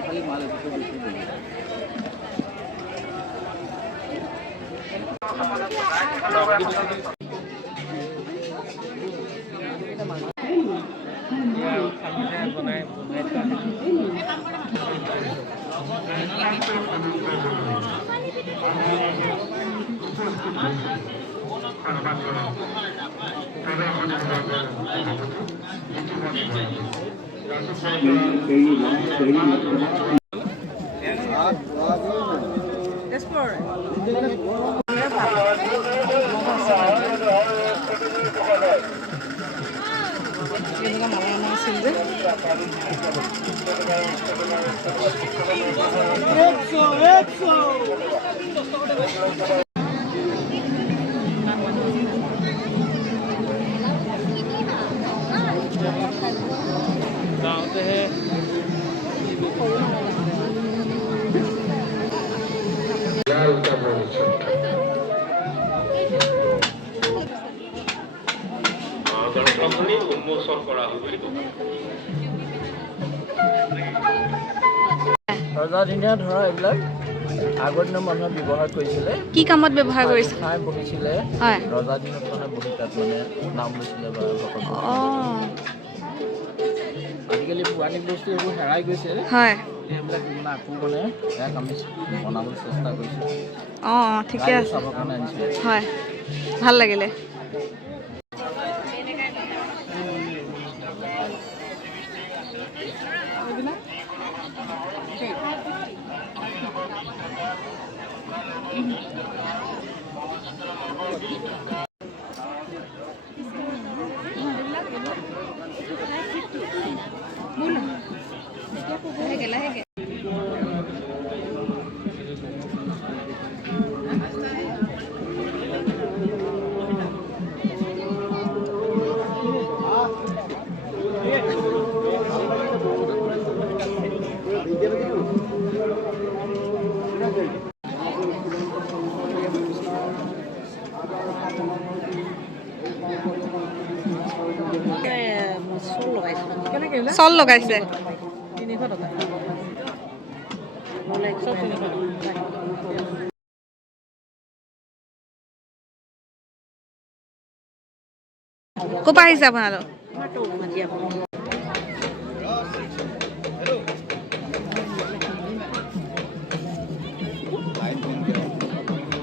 खाली माल উন্মোচন কৰা হ'ব বুলি ক'ব। ৰজাদিনীয়া ধৰা এইবিলাক আগৰ দিনৰ মানুহে ব্যৱহাৰ কৰিছিলে। কি কামত ব্যৱহাৰ কৰিছে? ঠাই বহিছিলে। হয়। ৰজাদিনত মানে বহি তাত মানে নাম লৈছিলে বা আজিকালি পৌৰাণিক বস্তু এইবোৰ হেৰাই গৈছে। হয়। এইবিলাক মানে আকৌ মানে এক আমি বনাবলৈ চেষ্টা কৰিছোঁ। ঠিকে আছে। চাবৰ কাৰণে আনিছোঁ। হয়, ভাল লাগিলে। চল লগাইছে। 300 টকা। ক'ৰ পৰা আহিছে আপোনালোক?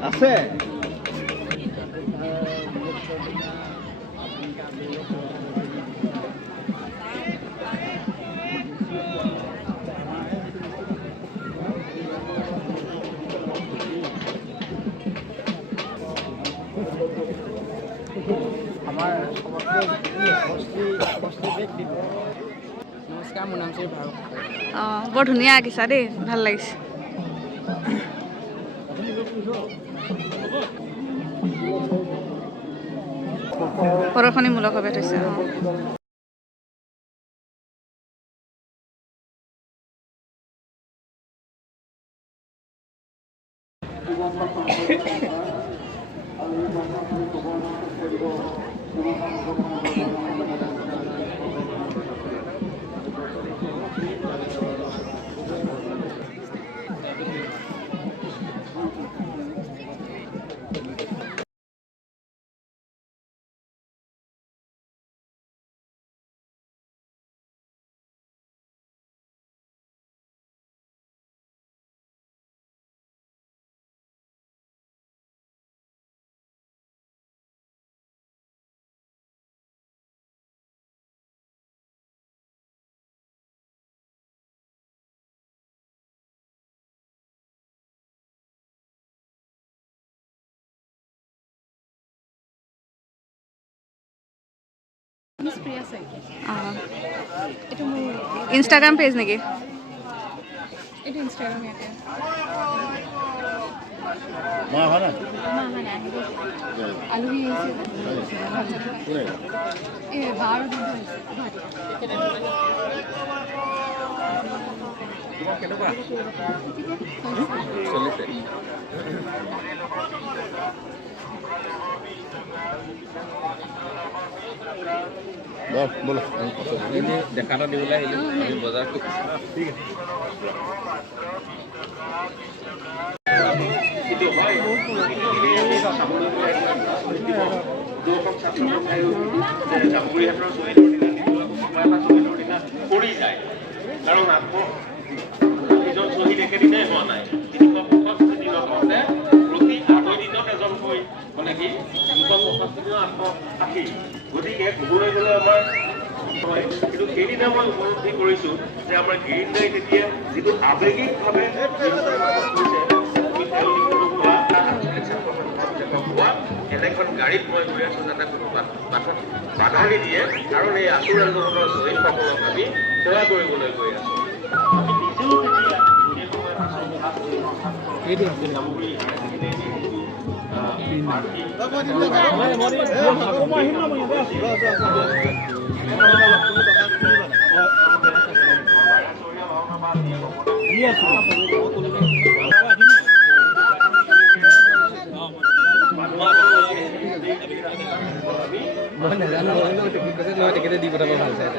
আছে। নমস্কাৰ, মোৰ নাম শ্ৰী ভাৰত। বৰ ধুনীয়া আঁকিছা দেই, ভাল লাগিছে। প্ৰদৰ্শনীমূলকভাৱে থৈছে। ইনষ্টাগ্ৰাম পেজ নেকি? এইটো ইনষ্টাগ্ৰাম ইয়াতে। আলহী আহিছে। এই 12 দিন কেনেকুৱা চলিছে বলো দেখা এটা দিবলৈ আহিলোঁ আমি বজাৰটো ঠিক এজন শ্বহীদ একেদিনাই হোৱা নাই 365 দিনৰ মতে প্ৰতি 8 দিনত এজনকৈ মানে কি 365 দিনৰ 880 গতিকে ক'বলৈ গ'লে আমাৰ কিন্তু সেইদিনা মই উপলব্ধি কৰিছোঁ যে আমাৰ গিৰিন্দাই তেতিয়া যিটো আৱেগিকভাৱে এনেখন গাড়ীত মই গৈ আছোঁ যাতে কোনো বাটত বাধা নিদিয়ে কাৰণ এই আঁচুৰ আন্দোলনৰ শ্বহীদসকলক আমি সেৱা কৰিবলৈ গৈ আছোঁ মই নাজানো টিকেটে দি পঠাব ভাল চাই